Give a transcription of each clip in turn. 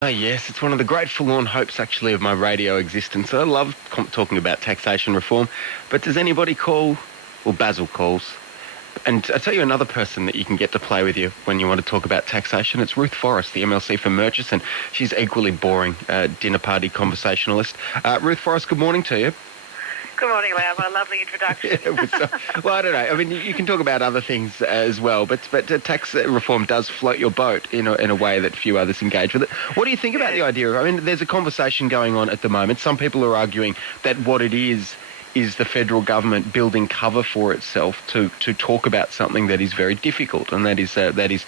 Oh, yes, it's one of the great forlorn hopes, actually, of my radio existence. I love talking about taxation reform, but does anybody call? Well, Basil calls. And I'll tell you another person that you can get to play with you when you want to talk about taxation. It's Ruth Forrest, the MLC for Murchison. She's equally boring, dinner party conversationalist. Ruth Forrest, good morning to you. Good morning, Lau. A lovely introduction. Well, I don't know. I mean, you can talk about other things as well, but tax reform does float your boat in a way that few others engage with it. What do you think about the idea? I mean, there's a conversation going on at the moment. Some people are arguing that what it is the federal government building cover for itself to talk about something that is very difficult, and that is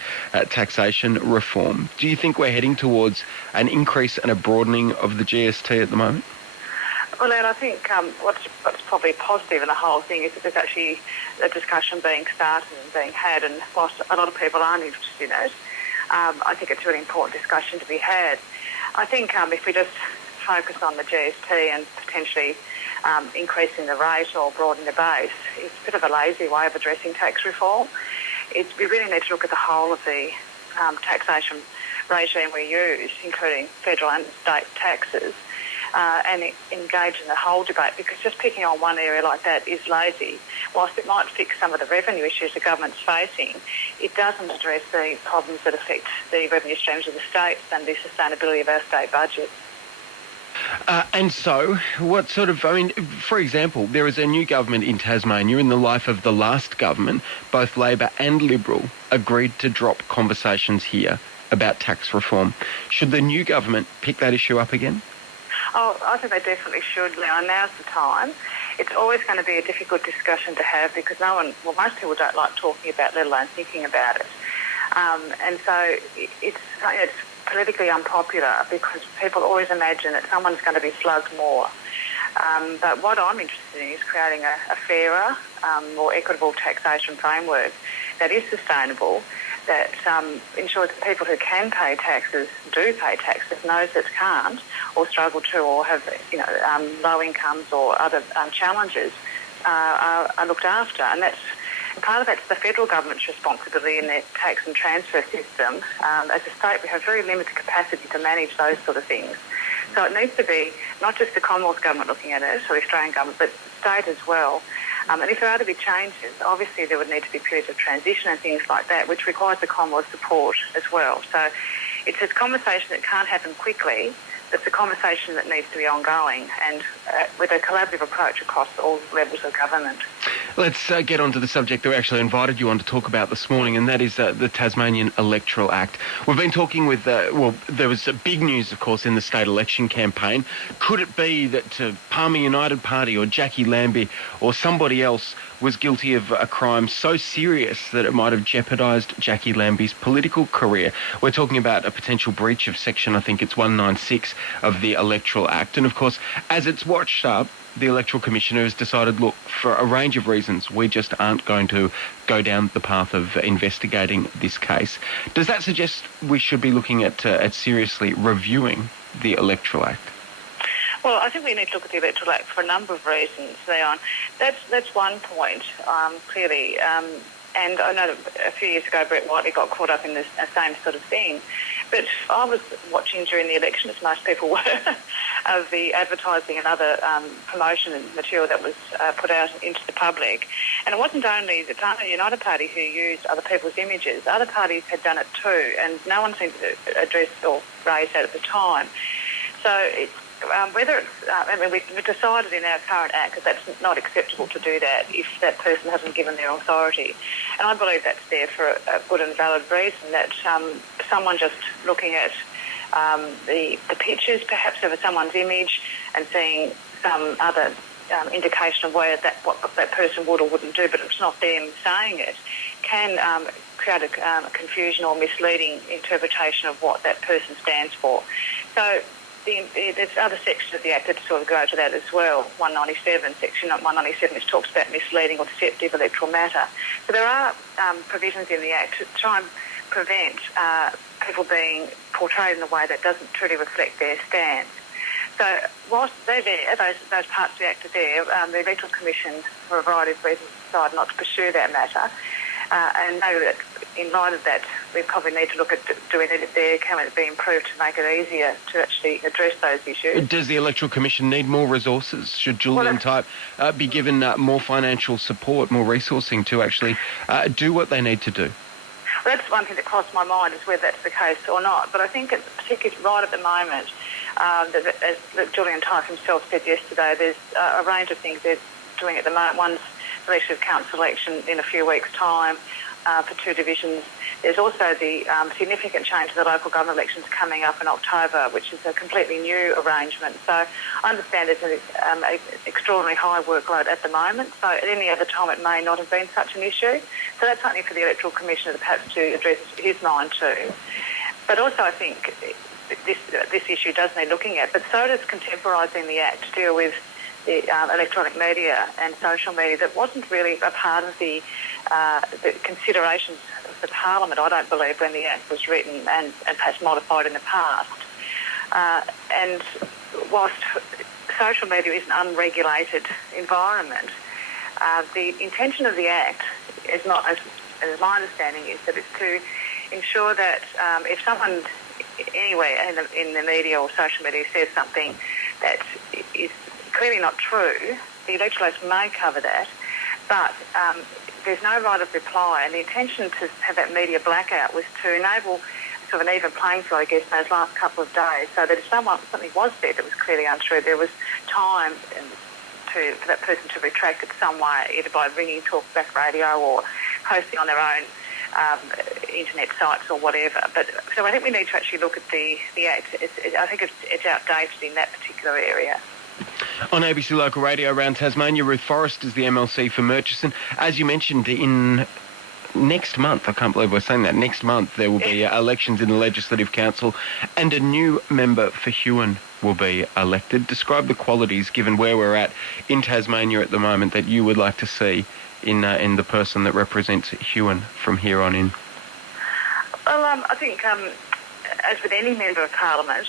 taxation reform. Do you think we're heading towards an increase and a broadening of the GST at the moment? Well, and I think what's probably positive in the whole thing is that there's actually a discussion being started and being had, and whilst a lot of people aren't interested in it, I think it's a really important discussion to be had. I think if we just focus on the GST and potentially increasing the rate or broadening the base, it's a bit of a lazy way of addressing tax reform. We really need to look at the whole of the taxation regime we use, including federal and state taxes, and engage in the whole debate, because just picking on one area like that is lazy. Whilst it might fix some of the revenue issues the government's facing, it doesn't address the problems that affect the revenue streams of the states and the sustainability of our state budgets. And so, what sort of, I mean, for example, there is a new government in Tasmania. In the life of the last government, both Labor and Liberal agreed to drop conversations here about tax reform. Should the new government pick that issue up again? Oh, I think they definitely should, Leon. Now's the time. It's always going to be a difficult discussion to have because most people don't like talking about, let alone thinking about it. And so it's politically unpopular because people always imagine that someone's going to be slugged more. But what I'm interested in is creating a fairer, more equitable taxation framework that is sustainable, that ensures that people who can pay taxes do pay taxes, and those that can't or struggle to or have low incomes or other challenges are looked after. And part of that's the federal government's responsibility in their tax and transfer system. As a state, we have very limited capacity to manage those sort of things. So it needs to be not just the Commonwealth government looking at it, or the Australian government, but state as well. And if there are to be changes, obviously there would need to be periods of transition and things like that, which requires the Commonwealth support as well. So it's a conversation that can't happen quickly. It's a conversation that needs to be ongoing and with a collaborative approach across all levels of government. Let's get on to the subject that we actually invited you on to talk about this morning, and that is the Tasmanian Electoral Act. We've been talking with, there was big news, of course, in the state election campaign. Could it be that Palmer United Party or Jackie Lambie or somebody else was guilty of a crime so serious that it might have jeopardised Jackie Lambie's political career? We're talking about a potential breach of section, I think it's 196 of the Electoral Act. And of course, as it's watched up, the Electoral Commissioner has decided, look, for a range of reasons, we just aren't going to go down the path of investigating this case. Does that suggest we should be looking at seriously reviewing the Electoral Act? Well, I think we need to look at the Electoral Act for a number of reasons, Leon. That's one point, clearly. And I know that a few years ago Brett Whiteley got caught up in the same sort of thing. But I was watching during the election, as most people were, of the advertising and other promotion and material that was put out into the public. And it wasn't only the Palmer United Party who used other people's images. Other parties had done it too, and no one seemed to address or raise that at the time. So it's whether it's, we've decided in our current Act that that's not acceptable to do that if that person hasn't given their authority. And I believe that's there for a good and valid reason, that someone just looking at the pictures, perhaps of someone's image, and seeing some other indication of what that person would or wouldn't do, but it's not them saying it, can create a confusion or misleading interpretation of what that person stands for. So there's other sections of the Act that sort of go to that as well. 197, Section 197, which talks about misleading or deceptive electoral matter. So there are provisions in the Act to try and prevent people being portrayed in a way that doesn't truly reflect their stance. So whilst they're there, those parts of the Act are there, the Electoral Commission, for a variety of reasons, decided not to pursue that matter. And know that in light of that we probably need to look at doing it there. Can it be improved to make it easier to actually address those issues? Does the Electoral Commission need more resources? Should Julian Type be given more financial support, more resourcing to actually do what they need to do? Well, that's one thing that crossed my mind, is whether that's the case or not. But I think it's particularly right at the moment, as Julian Type himself said yesterday, there's a range of things they're doing at the moment. One's the Legislative Council election in a few weeks' time for 2 divisions. There's also the significant change to the local government elections coming up in October, which is a completely new arrangement. So I understand there's an extraordinary high workload at the moment. So at any other time it may not have been such an issue. So that's something for the Electoral Commissioner perhaps to address his mind too. But also I think this issue does need looking at, but so does contemporising the Act to deal with the electronic media and social media that wasn't really a part of the considerations of the Parliament, I don't believe, when the Act was written and perhaps modified in the past. And whilst social media is an unregulated environment, the intention of the Act is not, as my understanding is, that it's to ensure that if someone anywhere in the media or social media says something that is clearly not true, the legislation may cover that, but there's no right of reply, and the intention to have that media blackout was to enable sort of an even playing field, I guess, in those last couple of days, so that if something was said that was clearly untrue, there was time for that person to retract it some way, either by ringing talkback radio or posting on their own internet sites or whatever. But so I think we need to actually look at the Act. I think it's outdated in that particular area. On ABC Local Radio around Tasmania, Ruth Forrest is the MLC for Murchison. As you mentioned, in next month, I can't believe we're saying that, next month there will be elections in the Legislative Council and a new member for Huon will be elected. Describe the qualities, given where we're at in Tasmania at the moment, that you would like to see in the person that represents Huon from here on in. Well, I think as with any member of Parliament,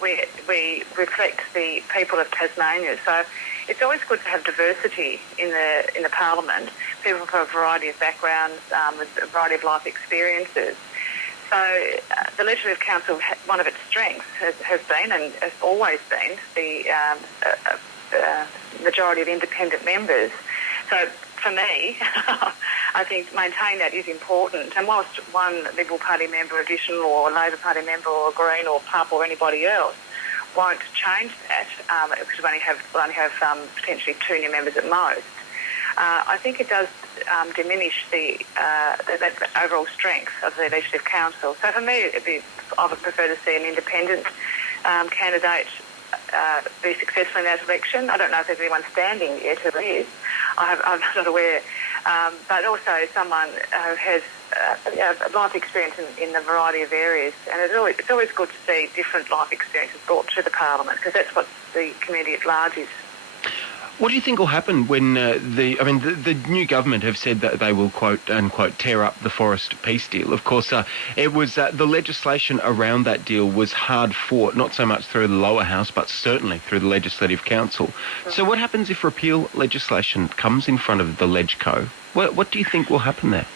we reflect the people of Tasmania. So it's always good to have diversity in the Parliament, people from a variety of backgrounds, with a variety of life experiences. So the Legislative Council, one of its strengths has been and has always been the majority of independent members. So for me, I think maintaining that is important. And whilst one Liberal Party member additional or a Labor Party member or a Green or PUP or anybody else won't change that, because we only have potentially 2 new members at most, I think it does diminish that overall strength of the Legislative Council. So for me, I would prefer to see an independent candidate be successful in that election. I don't know if there's anyone standing yet who is. I'm not aware. But also someone who has life experience in a variety of areas. And it's always good to see different life experiences brought to the Parliament, because that's what the community at large is. What do you think will happen when the new government have said that they will, quote unquote, tear up the Forrest peace deal? Of course, it was the legislation around that deal was hard fought, not so much through the lower house, but certainly through the Legislative Council. Mm-hmm. So what happens if repeal legislation comes in front of the LegCo? What do you think will happen there?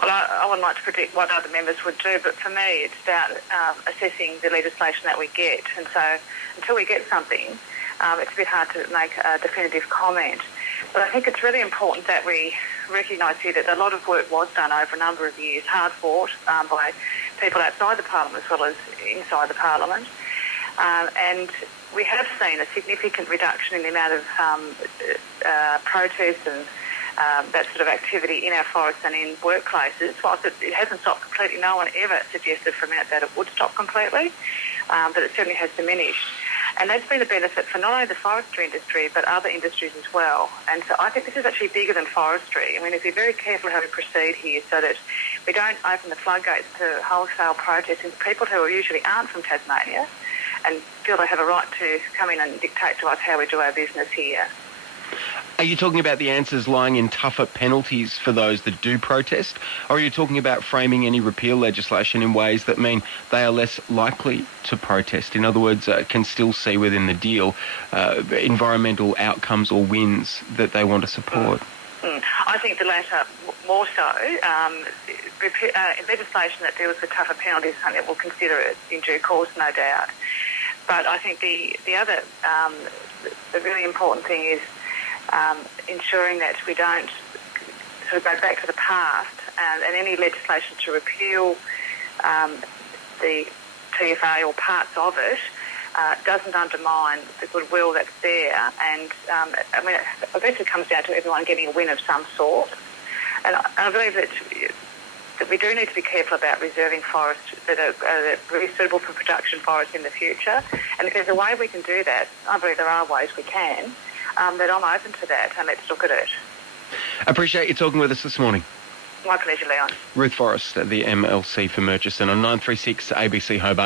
Well, I wouldn't like to predict what other members would do, but for me it's about assessing the legislation that we get. And so until we get something, it's a bit hard to make a definitive comment. But I think it's really important that we recognise here that a lot of work was done over a number of years, hard fought by people outside the Parliament as well as inside the Parliament. And we have seen a significant reduction in the amount of protests and that sort of activity in our forests and in workplaces. Whilst it hasn't stopped completely, no one ever suggested for a minute that it would stop completely, but it certainly has diminished. And that's been a benefit for not only the forestry industry, but other industries as well. And so I think this is actually bigger than forestry. I mean, if we're very careful how we proceed here so that we don't open the floodgates to wholesale protesting to people who usually aren't from Tasmania and feel they have a right to come in and dictate to us how we do our business here. Are you talking about the answers lying in tougher penalties for those that do protest? Or are you talking about framing any repeal legislation in ways that mean they are less likely to protest? In other words, can still see within the deal environmental outcomes or wins that they want to support? I think the latter more so. Legislation that deals with tougher penalties is something that we'll consider it in due course, no doubt. But I think the other, the really important thing is ensuring that we don't sort of go back to the past and any legislation to repeal the TFA or parts of it doesn't undermine the goodwill that's there. And I mean, I guess it comes down to everyone getting a win of some sort. And I believe that we do need to be careful about reserving forests that are really suitable for production forests in the future. And if there's a way we can do that, I believe there are ways we can, that I'm open to that, and let's look at it. Appreciate you talking with us this morning. My pleasure, Leon. Ruth Forrest, the MLC for Murchison on 936 ABC Hobart.